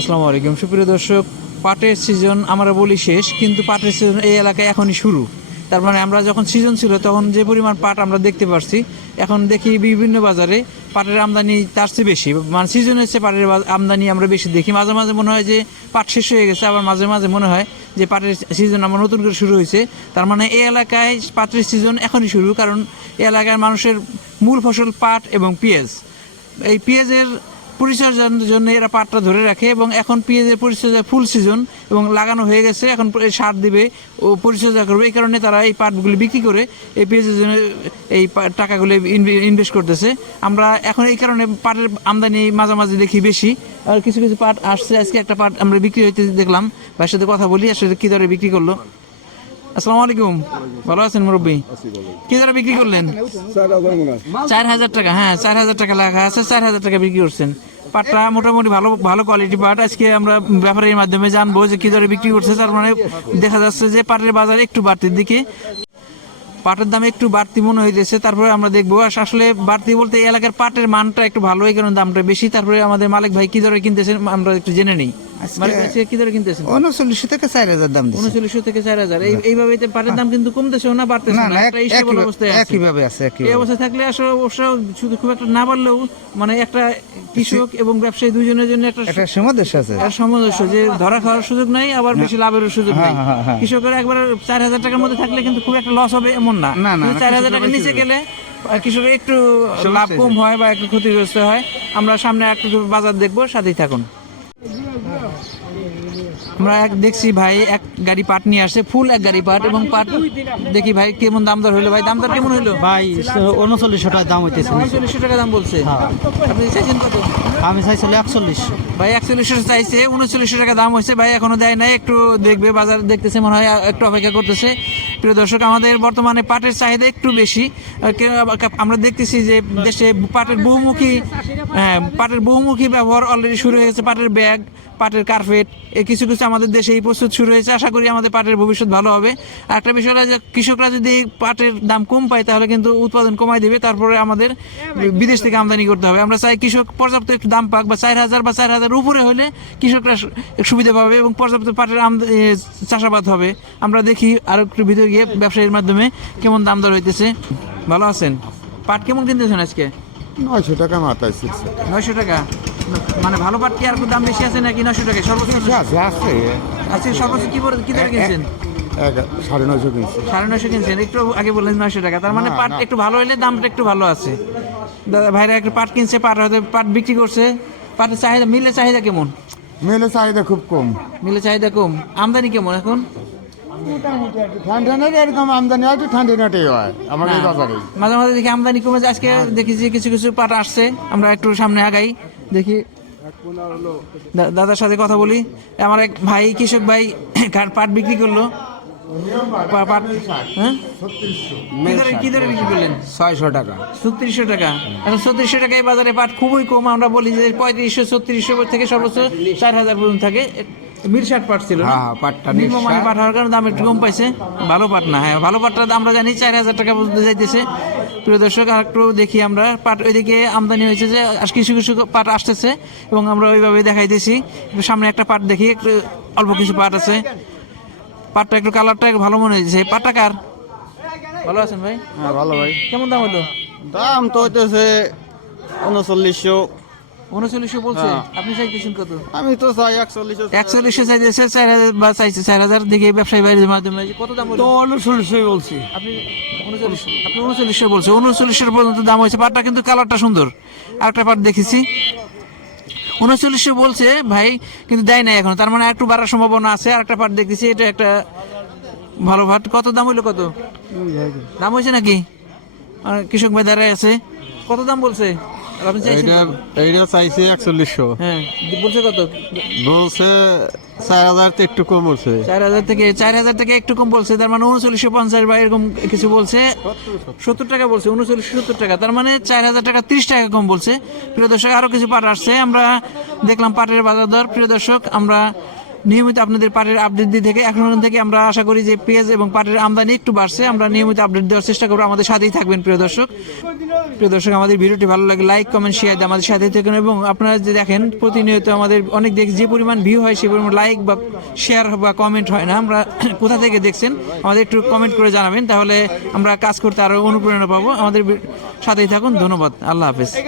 আসসালামু আলাইকুম। সুপ্রিয় দর্শক, পাটের সিজন আমরা বলি শেষ, কিন্তু পাটের সিজন এই এলাকায় এখনই শুরু। তার মানে আমরা যখন সিজন ছিল, তখন যে পরিমাণ পাট আমরা দেখতে পারছি, এখন দেখি বিভিন্ন বাজারে পাটের আমদানি তার চেয়ে বেশি। মানে সিজন হচ্ছে পাটের আমদানি আমরা বেশি দেখি। মাঝে মাঝে মনে হয় যে পাট শেষ হয়ে গেছে, আবার মাঝে মাঝে মনে হয় যে পাটের সিজন আমার নতুন করে শুরু হয়েছে। তার মানে এই এলাকায় পাটের সিজন এখনই শুরু, কারণ এই এলাকার মানুষের মূল ফসল পাট এবং পেঁয়াজ। এই পেঁয়াজের পরিচর্যার জন্য এরা পাটটা ধরে রাখে এবং এখন পেঁয়াজের পরিচর্যা ফুল সিজন এবং লাগানো হয়ে গেছে। এখন সার দিবে ও পরিচর্যা করবে। এই কারণে তারা এই পাটগুলি বিক্রি করে এই পেঁয়াজের জন্য এই টাকাগুলো ইনভেস্ট করতেছে। আমরা এখন এই কারণে পাটের আমদানি মাঝামাঝি দেখি বেশি। আর কিছু কিছু পাট আসছে। আজকে একটা পাট আমরা বিক্রি হইতে দেখলাম। ভাইয়ের সাথে কথা বলি, আসলে কী দরে বিক্রি করল। আসসালামু আলাইকুম। ভালো আছেন মুরব্বী? কি দরে বিক্রি করলেন? চার হাজার টাকা হ্যাঁ চার হাজার টাকা লেখা আছে, চার হাজার টাকা বিক্রি করছেন। পাটটা মোটামুটি ভালো ভালো কোয়ালিটি পাট। আজকে আমরা ব্যাপারের মাধ্যমে জানব যে কি দরে বিক্রি করছে, তার মানে দেখা যাচ্ছে যে পাটের বাজার একটু বাড়তির দিকে। পাটের দাম একটু বাড়তি মনে হইতেছে, তারপরে আমরা দেখব। আসলে বাড়তি বলতে এই এলাকার পাটের মানটা একটু ভালো, এই কারণে দামটা বেশি। তারপরে আমাদের মালিক ভাই কি দরে কিনতেছেন, আমরা একটু জেনে নেই। মালিক কি দরে কিনতেছেন উনচল্লিশশো থেকে চার হাজার দাম উনচল্লিশশো থেকে চার হাজার। এইভাবে পাটের দাম কিন্তু কমতেছেও না বাড়তেছে না না না একটা এক- অবস্থায় আছে। একইভাবে আছে এই অবস্থায় থাকলে আসলে অবশ্য শুধু খুব একটা না বাড়লেও মানে একটা কৃষক এবং ব্যবসায়ী দুজনের জন্য একটা একটা সমাদেশ আছে। একটা সামঞ্জস্য যে ধরা খাওয়ার সুযোগ নাই আবার বেশি লাভের সুযোগ নাই। হ্যাঁ, হ্যাঁ, হ্যাঁ। কৃষকের একবার চার হাজার টাকার মধ্যে থাকলে কিন্তু খুব একটা লস হবে এমন না। চার হাজার কৃষকের টাকা নিচে গেলে কৃষকের একটু লাভ কম হয় বা একটু ক্ষতিগ্রস্ত হয়। আমরা সামনে একটু বাজার দেখব সাথেই থাকুন। আমরা এক দেখছি ভাই এক গাড়ি পাট নিয়ে আসছে ফুল এক গাড়ি পাট এবং পাট দেখি ভাই কেমন দাম দর হইল ভাই দাম দর কেমন হলো? ভাই উনচল্লিশশো টাকা দাম হইতেছে। উনচল্লিশশো টাকা দাম বলছে। আপনি চাইছেন কত? আমি চাইছিলাম একচল্লিশ। ভাই একচল্লিশশো চাইছে উনচল্লিশশো টাকা দাম হয়েছে ভাই এখনও দেয় নাই একটু দেখবে বাজার দেখতেছে মনে হয় একটু অপেক্ষা করতেছে। প্রিয় দর্শক আমাদের বর্তমানে পাটের চাহিদা একটু বেশি। আমরা দেখতেছি যে দেশে পাটের বহুমুখী হ্যাঁ, পাটের বহুমুখী ব্যবহার অলরেডি শুরু হয়ে গেছে পাটের ব্যাগ। পাটের কার্পেট এই কিছু কিছু আমাদের দেশে এই প্রস্তুত শুরু হয়েছে। আশা করি আমাদের পাটের ভবিষ্যৎ ভালো হবে। আর একটা বিষয় হলো যে কৃষকরা যদি পাটের দাম কম পায় তাহলে কিন্তু উৎপাদন কমাই দিবে। তারপরে আমাদের বিদেশ থেকে আমদানি করতে হবে। আমরা চাই কৃষক পর্যাপ্ত একটু দাম পাক বা চার হাজার বা চার হাজার উপরে হলে কৃষকরা সুবিধা পাবে এবং পর্যাপ্ত পাটের চাষাবাদ হবে। আমরা দেখি আরও একটু ভিতরে গিয়ে ব্যবসায়ীর মাধ্যমে কেমন দাম দর হইতেছে। ভালো আছেন? পাট কেমন কিনতেছেন আজকে? নয়শো টাকা মাথায় নয়শো টাকা। মানে ভালো পাট কি আর দাম বেশি আছে নাকি নয়শো টাকা সর্বোচ্চ আছে আছে। আজকে সর্বোচ্চ কি করে কি দরে কিনছেন? সাড়ে নয়শো কিনছে। সাড়ে নয়শো কিনছেন। একটু আগে বললেন নয়শো টাকা। তার মানে পাট একটু ভালো হলে দামটা একটু ভালো আছে। দাদা ভাইরা একটু পাট কিনছে পাট হয়তো পাট বিক্রি করছে। পাটের চাহিদা মিলের চাহিদা কেমন? মেলে চাহিদা খুব কম। মিলের চাহিদা কম। আমদানি কেমন এখন? হয় মাঝে মাঝে দেখি আমদানি কমে আজকে দেখি যে কিছু কিছু পাট আসছে। আমরা একটু সামনে আগাই। দেখি। দাদার সাথে কথা বলি। আমার এক ভাই কৃষক ভাই কার- পাট বিক্রি করল? পাট হ্যাঁ? কি দরে বিক্রি করলেন? ছয়শো টাকা। ছত্রিশশো টাকা। এখন ছত্রিশশো টাকায় বাজারে পাট খুবই কম। আমরা বলি যে পঁয়ত্রিশশো ছত্রিশশো থেকে সর্বোচ্চ চার হাজার পর্যন্ত থাকে। পাট ছিল হ্যাঁ, হ্যাঁ, পাটটা নিম্নমানের পাট হওয়ার কারণে দাম একটু কম পাইছে। ভালো পাট না। হ্যাঁ ভালো পাটটা আমরা জানি চার হাজার টাকা পর্যন্ত যাইতেছে। প্রিয় দর্শক আর একটু দেখি আমরা। পাট ওইদিকে আমদানি হয়েছে যে কিছু কিছু পাট আসতেছে এবং আমরা ওইভাবে দেখাইতেছি। সামনে একটা পাট দেখি একটু অল্প কিছু পাট আছে। পাটটা একটু কালারটা ভালো মনে হয়েছে। পাটটা কার? ভালো আছেন ভাই? হ্যাঁ ভালো ভাই। কেমন দাম হলো দাম তো হইতেছে উনচল্লিশশো। উনচল্লিশশো বলছে আপনি চাইতেছেন কত? আমি তো চাই একচল্লিশশো একচল্লিশশো চাইতেছে চার হাজার বা চাইছে চার হাজার দিকে ব্যবসায়ী মাধ্যমে কত দাম উনচল্লিশশোই বলছি। আপনি আপনি উনচল্লিশশো বলছে উনচল্লিশের পর্যন্ত দাম হয়েছে। পাটটা কিন্তু কালারটা সুন্দর। আরেকটা পাট দেখেছি। উনচল্লিশশো বলছে ভাই কিন্তু দেয় নাই এখন। তার মানে একটু বাড়ার সম্ভাবনা আছে। আরেকটা পাট দেখেছি এটা একটা ভালো পাট কত দাম হইল কত? দাম হয়েছে নাকি? কৃষক ভাই দাঁড়ায় আছে। কত দাম বলছে? এইটা এইটা চাইছে একচল্লিশশো। হ্যাঁ বলছে কত? বলছে চার হাজার তো একটু কম হচ্ছে চার হাজার থেকে চার হাজার থেকে একটু কম বলছে তার মানে উনচল্লিশশো পঞ্চাশ বা এরকম কিছু বলছে। সত্তর টাকা বলছে উনচল্লিশশো সত্তর টাকা। তার মানে চার হাজার টাকা তিরিশ টাকা কম বলছে। প্রিয় দর্শক আরও কিছু পাট আসছে আমরা দেখলাম পাটের বাজার দর প্রিয় দর্শক আমরা নিয়মিত আপনাদের পাটের আপডেট দিয়ে থেকে এখন থেকে আমরা আশা করি যে পেঁয়াজ এবং পাটের আমদানি একটু বাড়ছে। আমরা নিয়মিত আপডেট দেওয়ার চেষ্টা করব। আমাদের সাথেই থাকবেন, প্রিয় দর্শক। প্রিয় দর্শক, আমাদের ভিডিওটি ভালো লাগে লাইক কমেন্ট শেয়ার দিয়ে আমাদের সাথে থাকুন এবং আপনারা যে দেখেন, প্রতিনিয়ত আমাদের অনেক দেখ যে পরিমাণ ভিউ হয় সে পরিমাণ লাইক বা শেয়ার বা কমেন্ট হয় না। আমরা কোথা থেকে দেখছেন, আমাদের একটু কমেন্ট করে জানাবেন। তাহলে আমরা কাজ করতে আরও অনুপ্রেরণা পাবো। আমাদের সাথেই থাকুন। ধন্যবাদ। আল্লাহ হাফেজ।